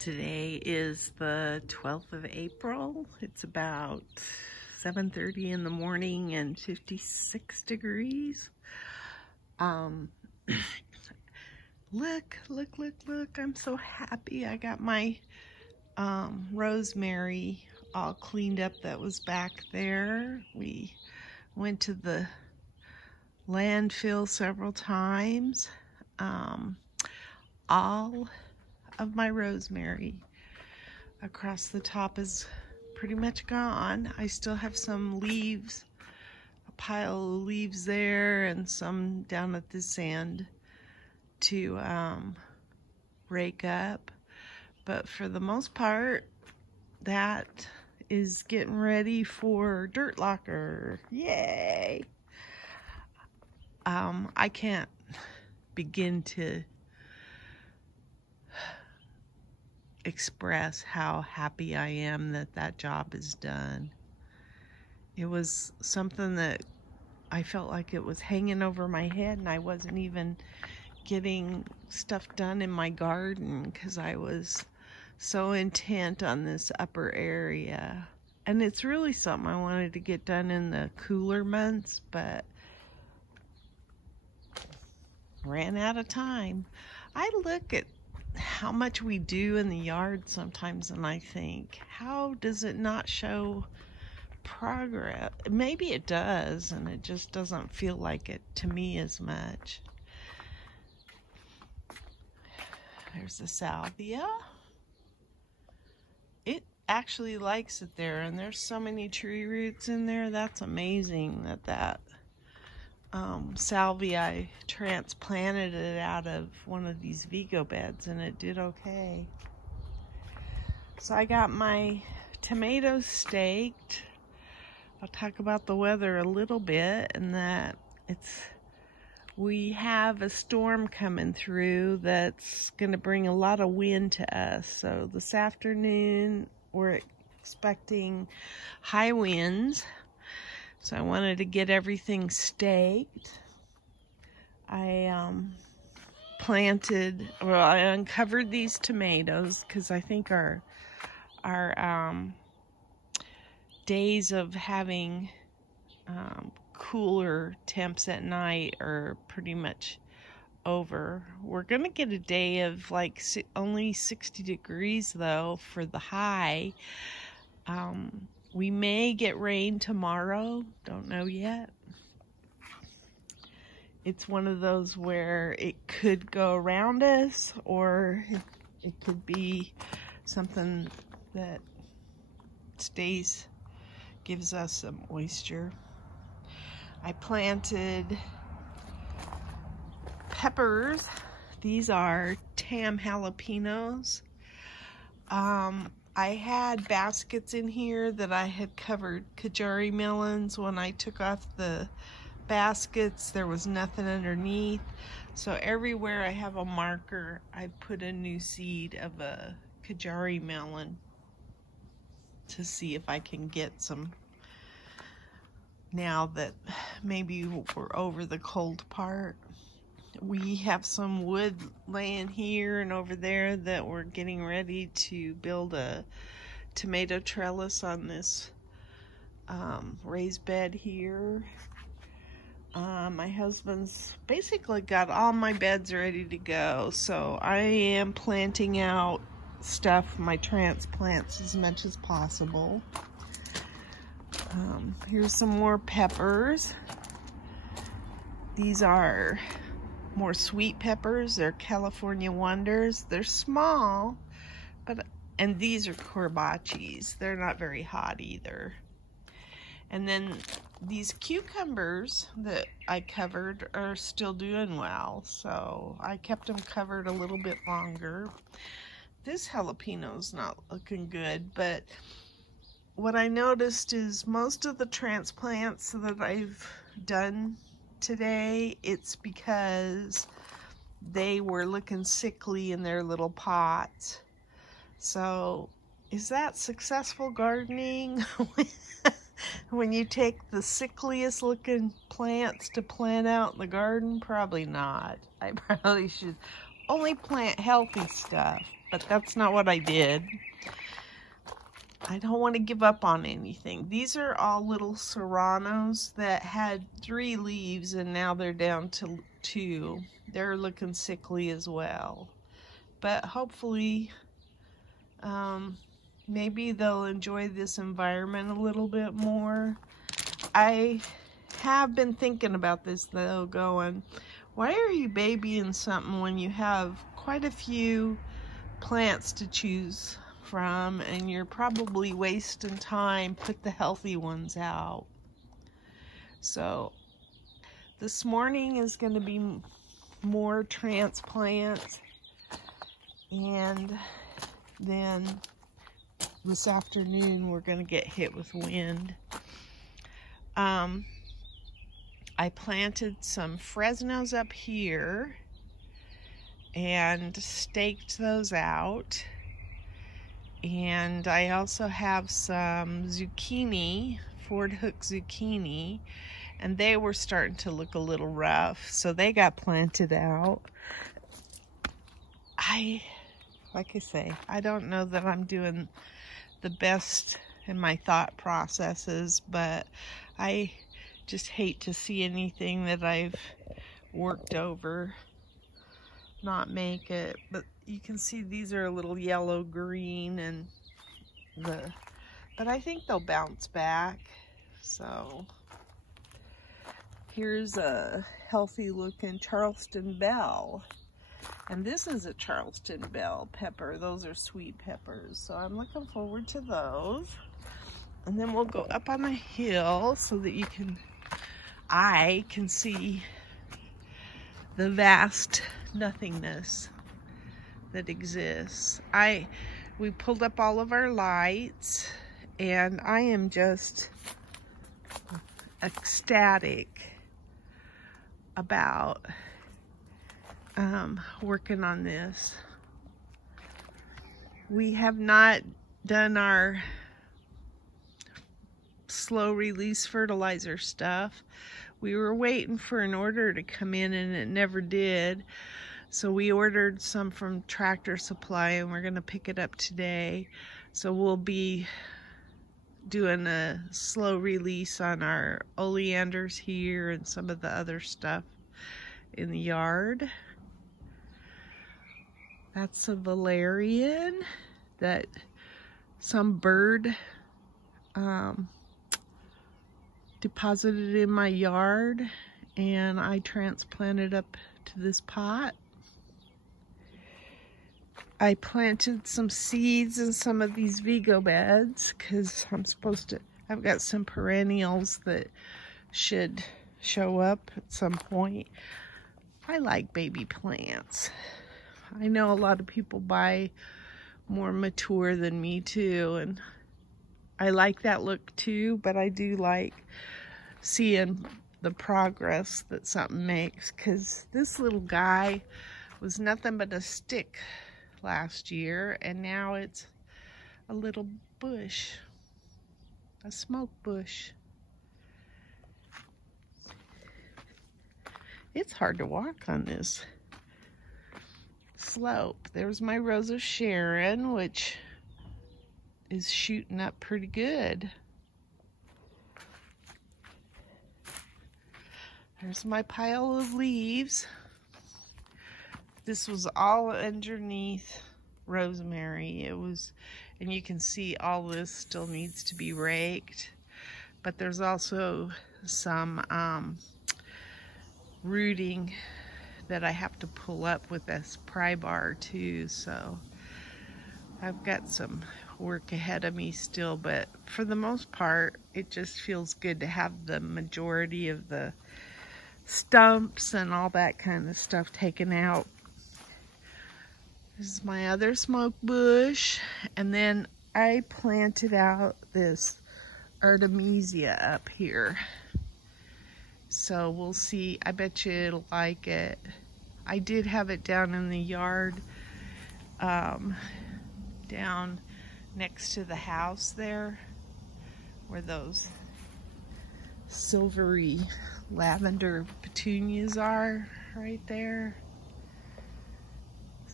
Today is the 12th of April. It's about 7:30 in the morning and 56 degrees. Look, I'm so happy. I got my rosemary all cleaned up that was back there. We went to the landfill several times. All of my rosemary across the top is pretty much gone. I still have some leaves, a pile of leaves there, and some down at this end to rake up. But for the most part, that is getting ready for dirt locker. Yay! I can't begin to express how happy I am that that job is done. It was something that I felt like it was hanging over my head, and I wasn't even getting stuff done in my garden because I was so intent on this upper area. And it's really something I wanted to get done in the cooler months, but ran out of time. I look at how much we do in the yard sometimes, and I think, how does it not show progress? Maybe it does, and it just doesn't feel like it to me as much. There's the salvia. It actually likes it there, and there's so many tree roots in there. That's amazing that salvia, I transplanted it out of one of these Vigo beds, and it did okay. So I got my tomatoes staked. I'll talk about the weather a little bit, and that we have a storm coming through that's going to bring a lot of wind to us. So this afternoon we're expecting high winds. So I wanted to get everything staked. I I uncovered these tomatoes because I think our days of having cooler temps at night are pretty much over. We're gonna get a day of like only 60 degrees though for the high. We may get rain tomorrow, don't know yet. It's one of those where it could go around us, or it could be something that gives us some moisture. I planted peppers. These are Tam jalapenos. I had baskets in here that I had covered Kajari melons. When I took off the baskets, there was nothing underneath. So everywhere I have a marker, I put a new seed of a Kajari melon to see if I can get some now that maybe we're over the cold part. We have some wood laying here and over there that we're getting ready to build a tomato trellis on this raised bed here. My husband's basically got all my beds ready to go, so I am planting out stuff, my transplants, as much as possible. Here's some more peppers. These are more sweet peppers. They're California Wonders. They're small, and these are corbachis. They're not very hot either. And then these cucumbers that I covered are still doing well, so I kept them covered a little bit longer. This jalapeno's not looking good, but what I noticed is most of the transplants that I've done today, it's because they were looking sickly in their little pots. So is that successful gardening? When you take the sickliest looking plants to plant out in the garden? Probably not. I probably should only plant healthy stuff. but that's not what I did. I don't want to give up on anything. These are all little serranos that had 3 leaves and now they're down to 2. They're looking sickly as well. But hopefully, maybe they'll enjoy this environment a little bit more. I have been thinking about this though, going, why are you babying something when you have quite a few plants to choose from and you're probably wasting time? Put the healthy ones out. So this morning is going to be more transplants, and then this afternoon we're going to get hit with wind. I planted some Fresnos up here and staked those out. And I also have some zucchini, Ford Hook zucchini, and they were starting to look a little rough, so they got planted out. Like I say, I don't know that I'm doing the best in my thought processes, but I just hate to see anything that I've worked over not make it. But you can see these are a little yellow green, and but I think they'll bounce back. So here's a healthy looking Charleston Bell, and this is a Charleston Bell pepper. Those are sweet peppers, so I'm looking forward to those. And then we'll go up on the hill so that I can see the vast nothingness that exists. We pulled up all of our lights, and I am just ecstatic about working on this. We have not done our slow release fertilizer stuff. We were waiting for an order to come in and it never did. So we ordered some from Tractor Supply and we're gonna pick it up today. So we'll be doing a slow release on our oleanders here and some of the other stuff in the yard. That's a valerian that some bird deposited in my yard, and I transplanted up to this pot. I planted some seeds in some of these Vigo beds because I've got some perennials that should show up at some point. I like baby plants. I know a lot of people buy more mature than me too, and I like that look too, but I do like seeing the progress that something makes, because this little guy was nothing but a stick last year, and now it's a little bush, a smoke bush. It's hard to walk on this slope. There's my Rose of Sharon, which is shooting up pretty good. There's my pile of leaves. This was all underneath rosemary. And you can see all this still needs to be raked, but there's also some rooting that I have to pull up with this pry bar too, so I've got some work ahead of me still, but for the most part it just feels good to have the majority of the stumps and all that kind of stuff taken out. This is my other smoke bush, and then I planted out this Artemisia up here. So we'll see. I bet you it'll like it. I did have it down in the yard, down next to the house there, where those silvery lavender petunias are, right there.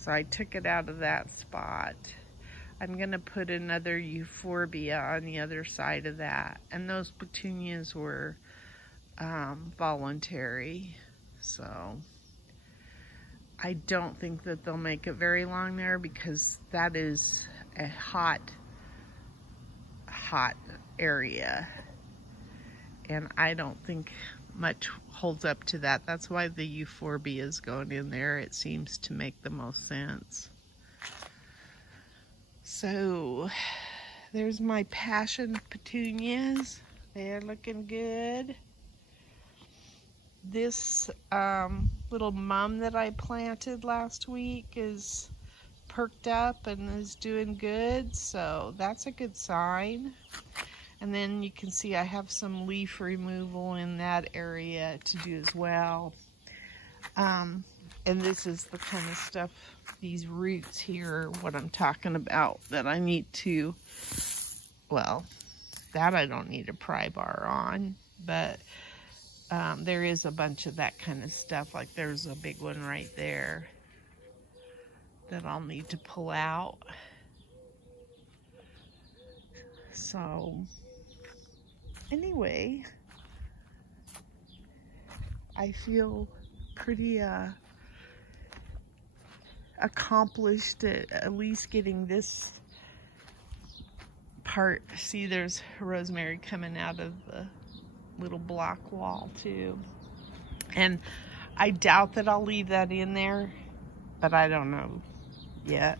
So I took it out of that spot. I'm gonna put another euphorbia on the other side of that. And those petunias were voluntary. So I don't think that they'll make it very long there because that is a hot area. And I don't think much holds up to that. That's why the euphorbia is going in there. It seems to make the most sense. So there's my passion petunias. They're looking good. This little mum that I planted last week is perked up and is doing good, so that's a good sign. And then you can see I have some leaf removal in that area to do as well. And this is the kind of stuff, these roots here, what I'm talking about, that I need to, well, that I don't need a pry bar on, but there is a bunch of that kind of stuff. Like there's a big one right there that I'll need to pull out. So anyway, I feel pretty accomplished at least getting this part. See, there's rosemary coming out of the little block wall too. And I doubt that I'll leave that in there, but I don't know yet.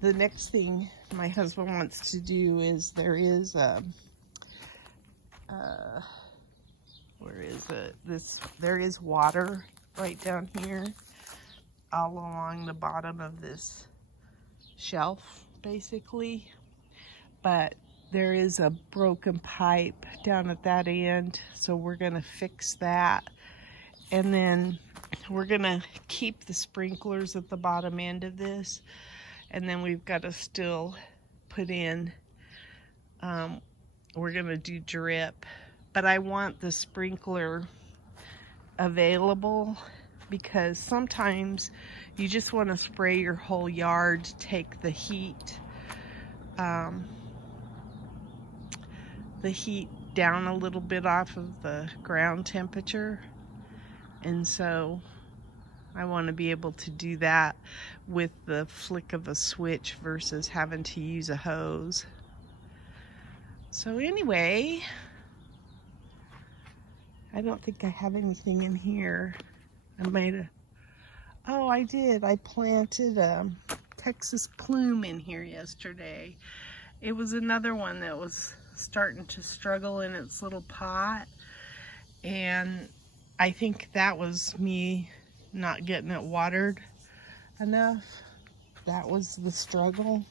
The next thing my husband wants to do is there is there is water right down here all along the bottom of this shelf basically, but there is a broken pipe down at that end, so we're gonna fix that, and then we're gonna keep the sprinklers at the bottom end of this, and then we've got to still put in, we're gonna do drip, but I want the sprinkler available because sometimes you just want to spray your whole yard to take the heat down a little bit off of the ground temperature, and so I want to be able to do that with the flick of a switch versus having to use a hose. So anyway, I don't think I have anything in here. I might have, oh, I did. I planted a Texas plume in here yesterday. It was another one that was starting to struggle in its little pot, and I think that was me not getting it watered enough. That was the struggle.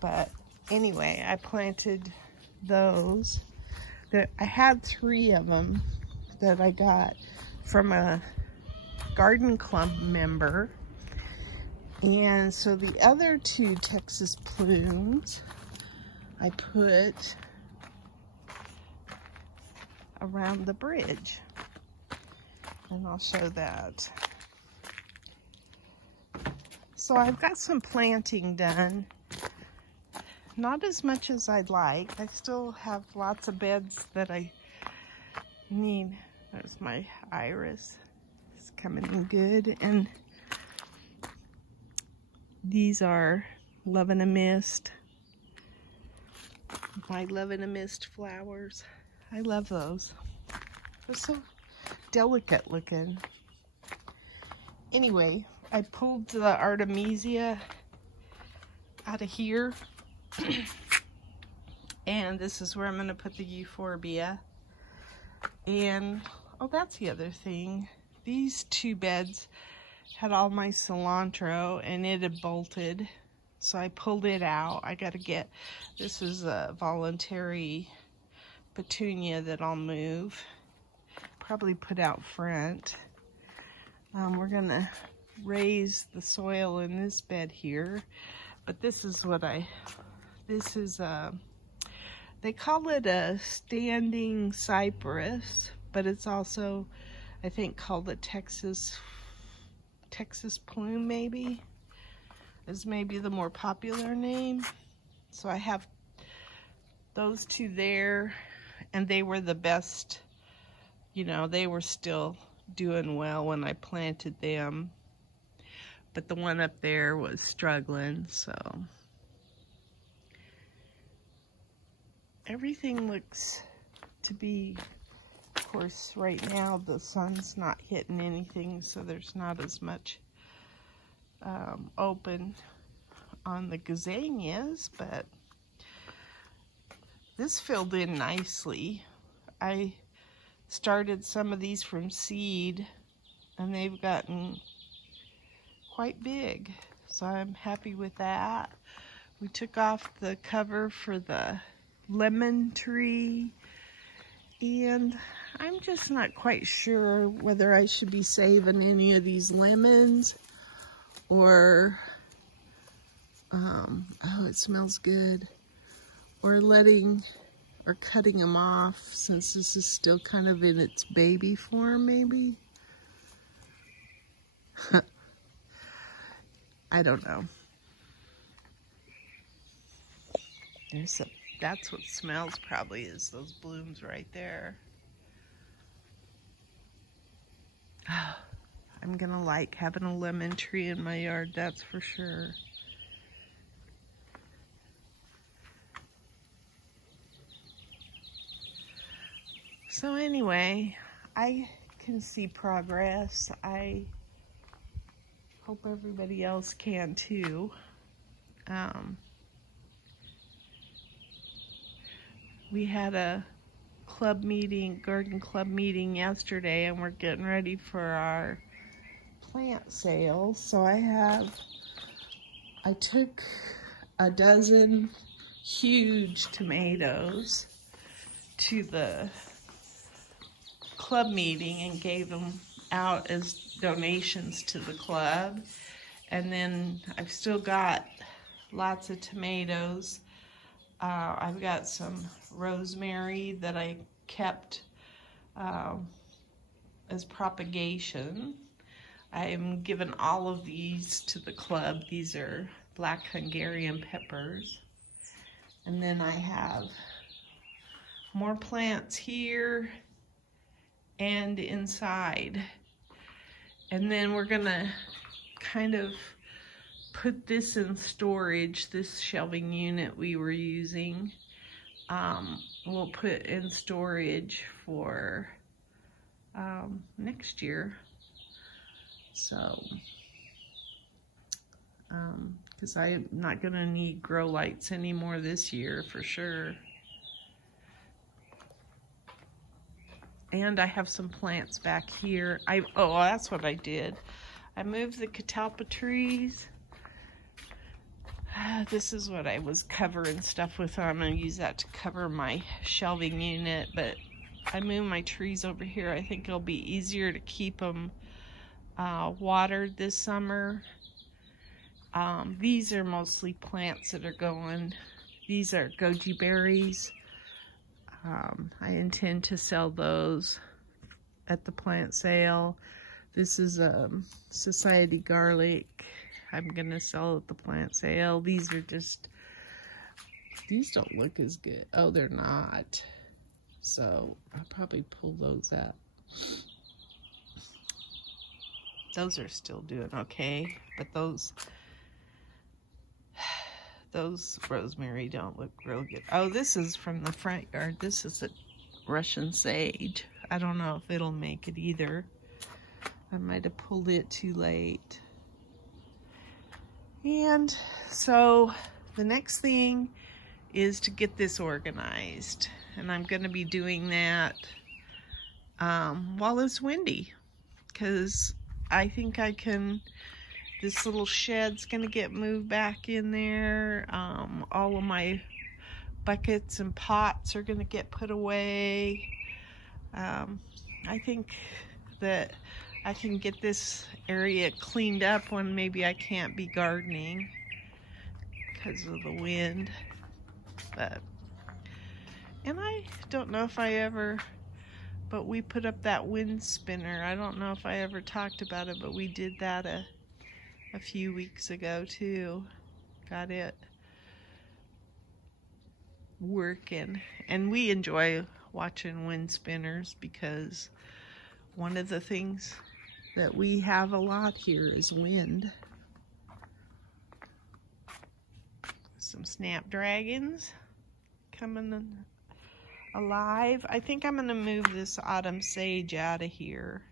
But anyway, I planted those. I had 3 of them that I got from a garden club member, and so the other 2 Texas plumes I put around the bridge, and I'll show that. So I've got some planting done. Not as much as I'd like. I still have lots of beds that I need. There's my iris. It's coming in good. And these are Love in a Mist. My Love in a Mist flowers. I love those. They're so delicate looking. Anyway, I pulled the Artemisia out of here. And this is where I'm going to put the euphorbia. And, oh, that's the other thing. These 2 beds had all my cilantro and it had bolted. So I pulled it out. I got to get, this is a voluntary petunia that I'll move. Probably put out front. We're going to raise the soil in this bed here. But this is what this is they call it a standing cypress, but it's also I think called the Texas Plume, maybe, is maybe the more popular name. So I have those two there, and they were the best, you know, they were still doing well when I planted them. But the one up there was struggling, so. Everything looks to be, of course, right now the sun's not hitting anything, so there's not as much open on the gazanias, but this filled in nicely. I started some of these from seed, and they've gotten quite big, so I'm happy with that. We took off the cover for the lemon tree, and I'm just not quite sure whether I should be saving any of these lemons or oh, it smells good, or cutting them off, since this is still kind of in its baby form, maybe. I don't know. That's what smells probably, is those blooms right there. I'm gonna like having a lemon tree in my yard, that's for sure. So anyway, I can see progress. I hope everybody else can too. We had a club meeting, garden club meeting yesterday, and we're getting ready for our plant sale. So I took a dozen huge tomatoes to the club meeting and gave them out as donations to the club. And then I've still got lots of tomatoes. I've got some rosemary that I kept as propagation. I'm giving all of these to the club. These are black Hungarian peppers. And then I have more plants here and inside. And then we're gonna kind of put this in storage, this shelving unit we were using. We'll put in storage for next year. So, because I'm not gonna need grow lights anymore this year for sure. And I have some plants back here. Oh, that's what I did. I moved the catalpa trees. This is what I was covering stuff with. I'm going to use that to cover my shelving unit, but I moved my trees over here. I think it'll be easier to keep them watered this summer. These are mostly plants that are going. These are goji berries. I intend to sell those at the plant sale. This is Society garlic. I'm gonna sell at the plant sale. These are just, these don't look as good. Oh, they're not. So I'll probably pull those out. Those are still doing okay, but those rosemary don't look real good. Oh, this is from the front yard. This is a Russian sage. I don't know if it'll make it either. I might have pulled it too late. And so the next thing is to get this organized. And I'm going to be doing that while it's windy, because I think I can. This little shed's going to get moved back in there. All of my buckets and pots are going to get put away. I think that I can get this area cleaned up when maybe I can't be gardening because of the wind. And I don't know if I ever But we put up that wind spinner. I don't know if I ever talked about it, but we did that a few weeks ago too. Got it working. And we enjoy watching wind spinners because one of the things that we have a lot here is wind. Some snapdragons coming alive. I think I'm going to move this autumn sage out of here.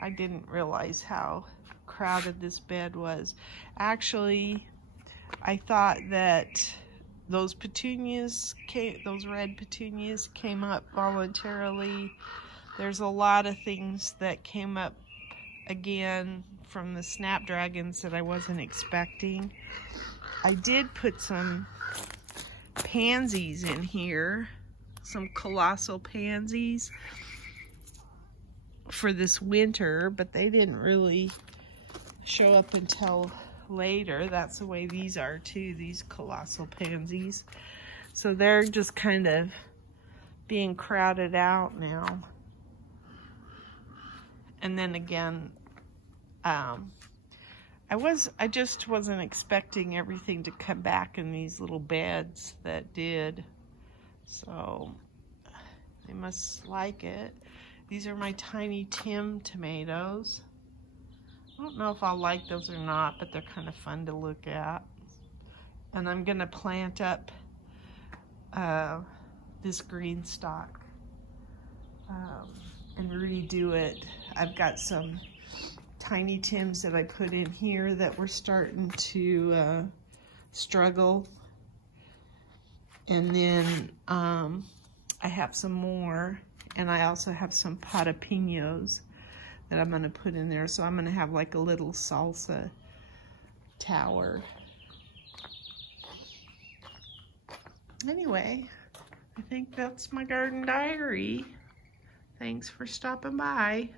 I didn't realize how crowded this bed was. Actually, I thought that those petunias those red petunias came up voluntarily. There's a lot of things that came up again from the snapdragons that I wasn't expecting. I did put some pansies in here, some colossal pansies for this winter, but they didn't really show up until later. That's the way these are too, these colossal pansies. So they're just kind of being crowded out now. And then again, I just wasn't expecting everything to come back in these little beds that did. So they must like it. These are my Tiny Tim tomatoes. I don't know if I'll like those or not, but they're kind of fun to look at. And I'm gonna plant up this green stock and redo it. I've got some Tiny Tims that I put in here that were starting to struggle. And then I have some more, and I also have some jalapenos that I'm gonna put in there. So I'm gonna have like a little salsa tower. Anyway, I think that's my garden diary. Thanks for stopping by.